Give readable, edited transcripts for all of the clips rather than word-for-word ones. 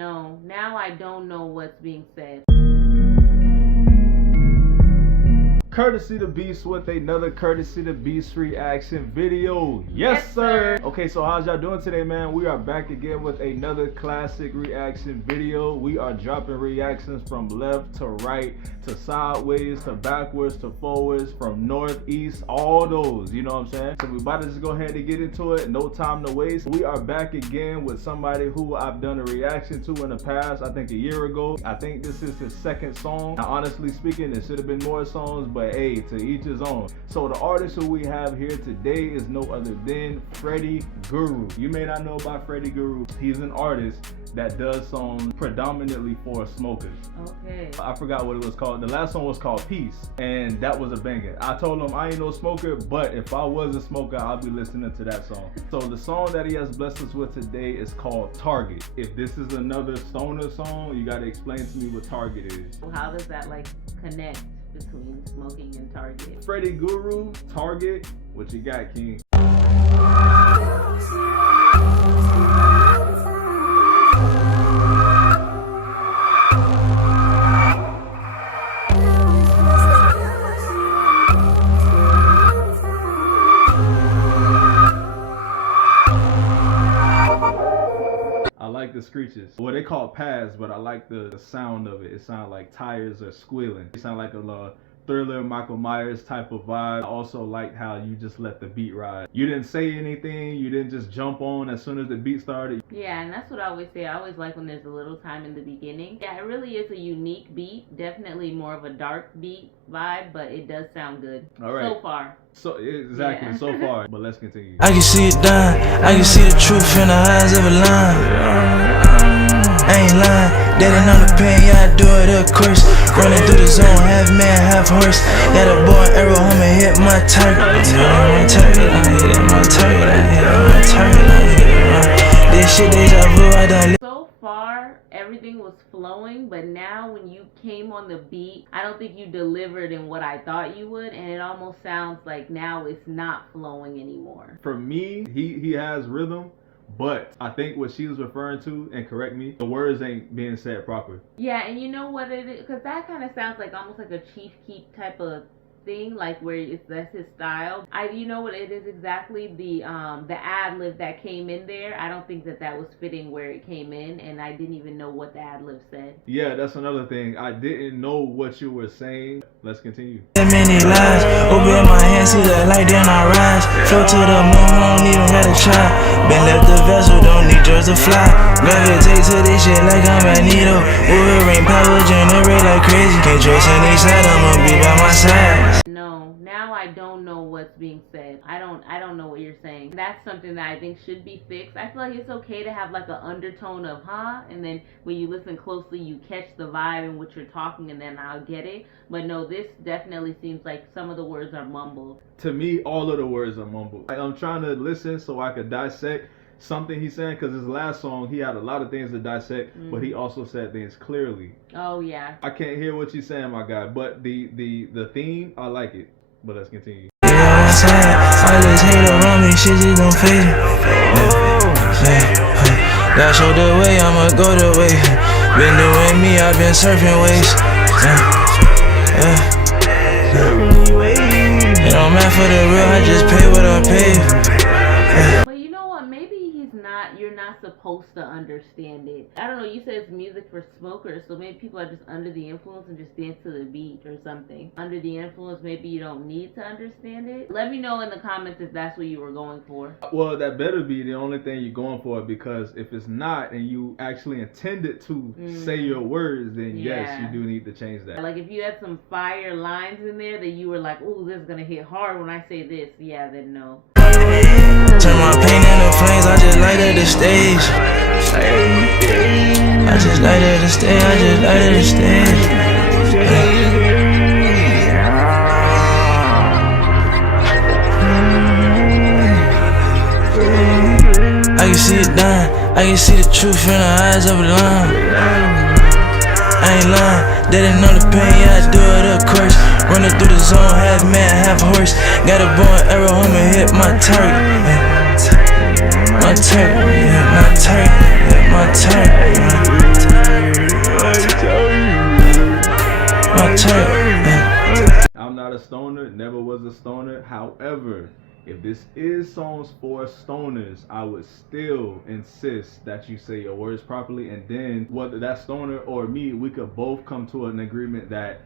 no, now I don't know what's being said. Courtesy the Beast with another Courtesy the Beast reaction video. Yes, sir. Okay, so how's y'all doing today, man? We are back again with another classic reaction video. We are dropping reactions from left to right, to sideways, to backwards, to forwards, from north, east, all those, you know what I'm saying? So we about to just go ahead and get into it. No time to waste. We are back again with somebody who I've done a reaction to in the past, I think a year ago. I think this is his second song. Now, honestly speaking, there should have been more songs, but hey, to each his own. So the artist who we have here today is no other than Freddy Guru. You may not know about Freddy Guru. He's an artist that does songs predominantly for smokers. Okay. I forgot what it was called. The last song was called Peace, and that was a banger. I told him I ain't no smoker, but if I was a smoker, I'll be listening to that song. So the song that he has blessed us with today is called Target. If this is another stoner song, you gotta explain to me what Target is. How does that like connect between smoking and Target? Freddy Guru, Target, what you got, King? I like the screeches. Well, they call it pads, but I like the sound of it. It sounds like tires are squealing. It sounds like a Thriller, Michael Myers type of vibe. I also like how you just let the beat ride. You didn't say anything. You didn't just jump on as soon as the beat started. Yeah, and that's what I always say. I always like when there's a little time in the beginning. Yeah, it really is a unique beat. Definitely more of a dark beat vibe, but it does sound good. All right. So far. So exactly, yeah. So far. But let's continue. I can see it done. I can see the truth in the eyes of a line. I ain't lying. They didn't know the pain, yeah, I do it, of course. Running through the zone, half man, half horse. Got a bow and arrow, I'ma hit my target. I hit my target, I hit my target, I hit my target. This shit deja vu, I done. So far, everything was flowing, but now when you came on the beat, I don't think you delivered in what I thought you would, and it almost sounds like now it's not flowing anymore. For me, he has rhythm. But I think what she was referring to, and correct me, the words ain't being said proper. Yeah, and you know what it is? Because that kind of sounds like almost like a Chief Keef type of thing, like where that's his style. You know what it is exactly? The ad-lib that came in there, I don't think that was fitting where it came in, and I didn't even know what the ad-lib said. Yeah, that's another thing. I didn't know what you were saying. Let's continue. Many lies, open my hands, see the light, then I rise. Flow to the moon, don't even gotta try. Been left the vessel, don't need yours to fly. Gravitate to this shit like I'm Magneto. Wolverine power generate like crazy. Can't trace any side, I'ma be by my side. No, now I don't know what's being said. I don't know what you're saying. That's something that I think should be fixed. I feel like it's okay to have like an undertone of and then when you listen closely you catch the vibe and what you're talking, and then I'll get it. But no, this definitely seems like some of the words are mumbled. To me, all of the words are mumbled. I'm trying to listen so I could dissect something he's saying, because his last song he had a lot of things to dissect, but he also said things clearly. Oh yeah. I can't hear what you're saying, my guy, but the theme, I like it. But let's continue. All this hate around me, shit just don't fade. God showed the way, I'ma go the way. Been doing me, I've been surfing waves. It don't matter for the real, I just pay what I pay. But you know what? Maybe you're not supposed to understand it. I don't know, you said it's music for smokers, so maybe people are just under the influence and just dance to the beat or something. Under the influence, maybe you don't need to understand it. Let me know in the comments if that's what you were going for. Well, that better be the only thing you're going for, because if it's not and you actually intended to say your words, then yes, you do need to change that. Like if you had some fire lines in there that you were like, oh, this is gonna hit hard when I say this, yeah, then no. Turn my pain into flames, I just lighted the stage. I just lighted the stage, I just lighted the stage. I can see it done, I can see the truth in the eyes of a lion. I ain't lying, they didn't know the pain, yeah, I do it, of course. Running through the zone, half man, half horse. Got a bow and arrow, I'ma hit my target. My target, yeah, my target, yeah, my target. was a stoner. However, if this is songs for stoners, I would still insist that you say your words properly, and then whether that stoner or me, we could both come to an agreement that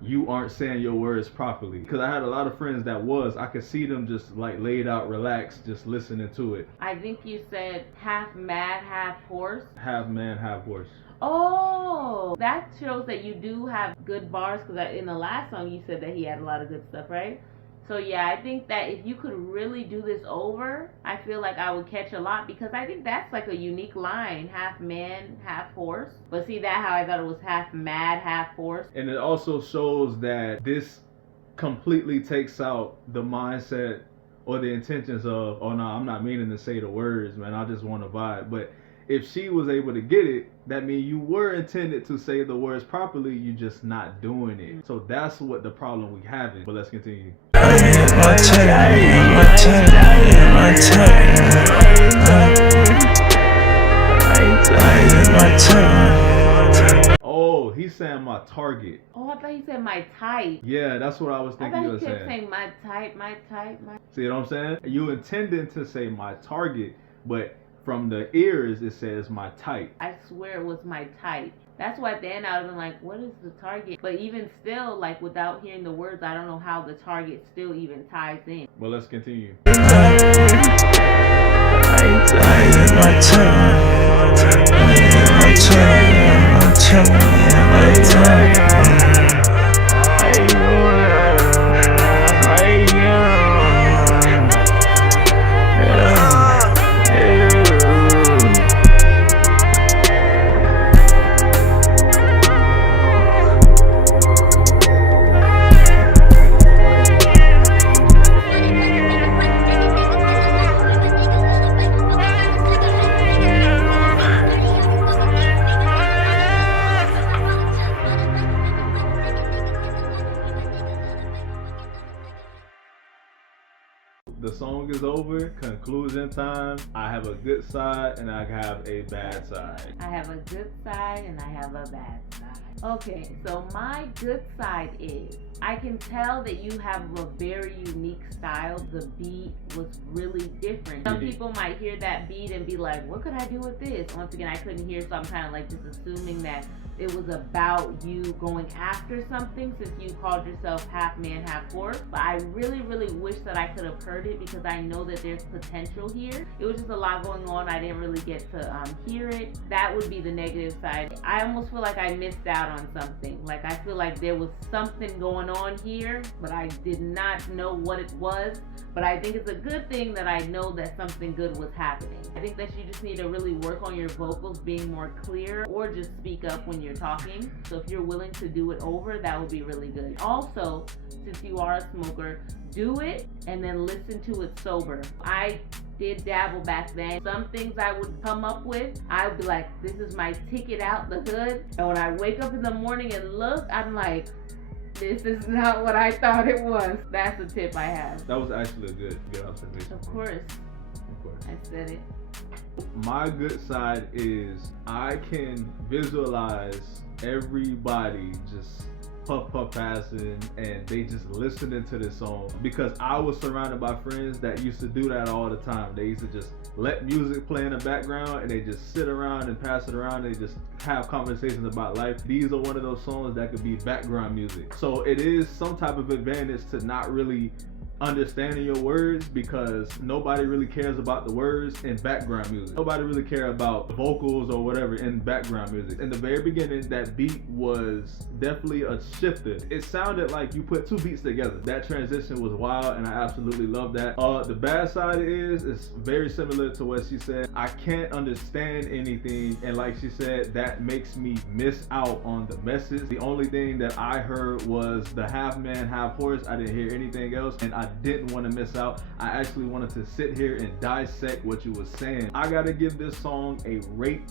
you aren't saying your words properly. Because I had a lot of friends that I could see them just like laid out, relaxed, just listening to it. I think you said half mad, half horse. Half man, half horse. Oh, that shows that you do have good bars, because in the last song you said that he had a lot of good stuff, right? So yeah, I think that if you could really do this over, I feel like I would catch a lot, because I think that's like a unique line, half man, half horse. But see that how I thought it was half mad, half horse. And it also shows that this completely takes out the mindset or the intentions of, oh no, I'm not meaning to say the words, man, I just want to vibe. But if she was able to get it, that means you were intended to say the words properly, you just not doing it. So that's what the problem we having. But let's continue. Oh, he's saying my target. Oh, I thought he said my type. Yeah, that's what I was I thinking you thought were he kept saying. saying my type, my type, my. See what I'm saying? You intended to say my target, but from the ears it says my type. I swear it was my type. That's why at the end I would have been like, what is the target? But even still, like without hearing the words, I don't know how the target still even ties in. Well, let's continue. The song is over. Conclusion time. I have a good side and I have a bad side. I have a good side and I have a bad side. Okay, so my good side is I can tell that you have a very unique style. The beat was really different. Some people might hear that beat and be like, what could I do with this? Once again, I couldn't hear, so I'm kind of like just assuming that it was about you going after something, since you called yourself half man, half horse. But I really, really wish that I could have heard it, because I know that there's potential here. It was just a lot going on. I didn't really get to hear it. That would be the negative side. I almost feel like I missed out on something. Like I feel like there was something going on here, but I did not know what it was. But I think it's a good thing that I know that something good was happening. I think that you just need to really work on your vocals being more clear, or just speak up when you're talking. So if you're willing to do it over, that would be really good. Also, since you are a smoker, do it and then listen to it sober. I did dabble back then. Some things I would come up with, I would be like, this is my ticket out the hood. And when I wake up in the morning and look, I'm like, this is not what I thought it was. That's a tip I have. That was actually a good observation. Of course. I said it. My good side is I can visualize everybody just puff passing and they just listening to this song, because I was surrounded by friends that used to do that all the time. They used to just let music play in the background and they just sit around and pass it around. They just have conversations about life. These are one of those songs that could be background music. So it is some type of advantage to not really understanding your words, because nobody really cares about the words in background music. Nobody really cares about vocals or whatever in background music. In the very beginning, that beat was definitely a shifter. It sounded like you put two beats together. That transition was wild and I absolutely love that. The bad side is it's very similar to what she said. I can't understand anything, and like she said, that makes me miss out on the message. The only thing that I heard was the half man, half horse. I didn't hear anything else, and I didn't want to miss out. I actually wanted to sit here and dissect what you were saying. I gotta give this song a rate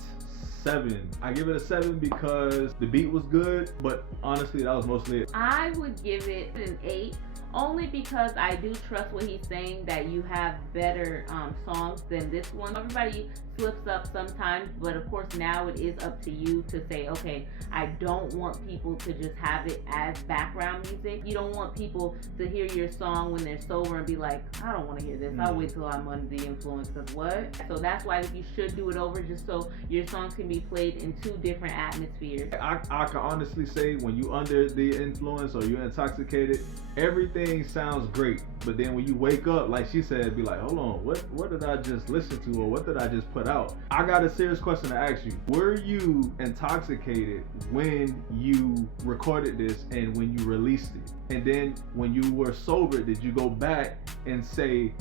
7. I give it a 7 because the beat was good, but honestly that was mostly it. I would give it an 8, only because I do trust what he's saying, that you have better songs than this one. Everybody slips up sometimes, but of course now it is up to you to say, okay, I don't want people to just have it as background music. You don't want people to hear your song when they're sober and be like, I don't want to hear this. I'll wait till I'm under the influence. Cause what? So that's why you should do it over, just so your songs can be played in two different atmospheres. I can honestly say when you under the influence or you're intoxicated, everything sounds great. But then when you wake up, like she said, be like, hold on, what did I just listen to, or what did I just put out? I got a serious question to ask you. Were you intoxicated when you recorded this and when you released it? And then when you were sober, did you go back and say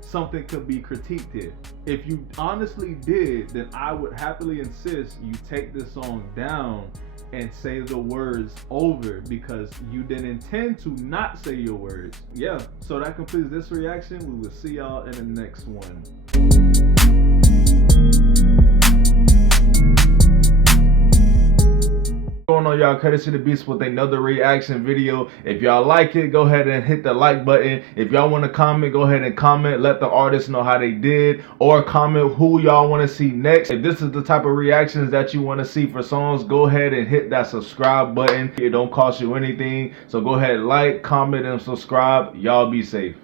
something could be critiqued here? If you honestly did, then I would happily insist you take this song down and say the words over, because you didn't intend to not say your words. Yeah, so that completes this reaction. We will see y'all in the next one. Going on, y'all? Courtesy the Beast with another reaction video. If y'all like it, go ahead and hit the like button. If y'all want to comment, go ahead and comment. Let the artists know how they did, or comment who y'all want to see next. If this is the type of reactions that you want to see for songs, go ahead and hit that subscribe button. It don't cost you anything, so go ahead, like, comment, and subscribe. Y'all be safe.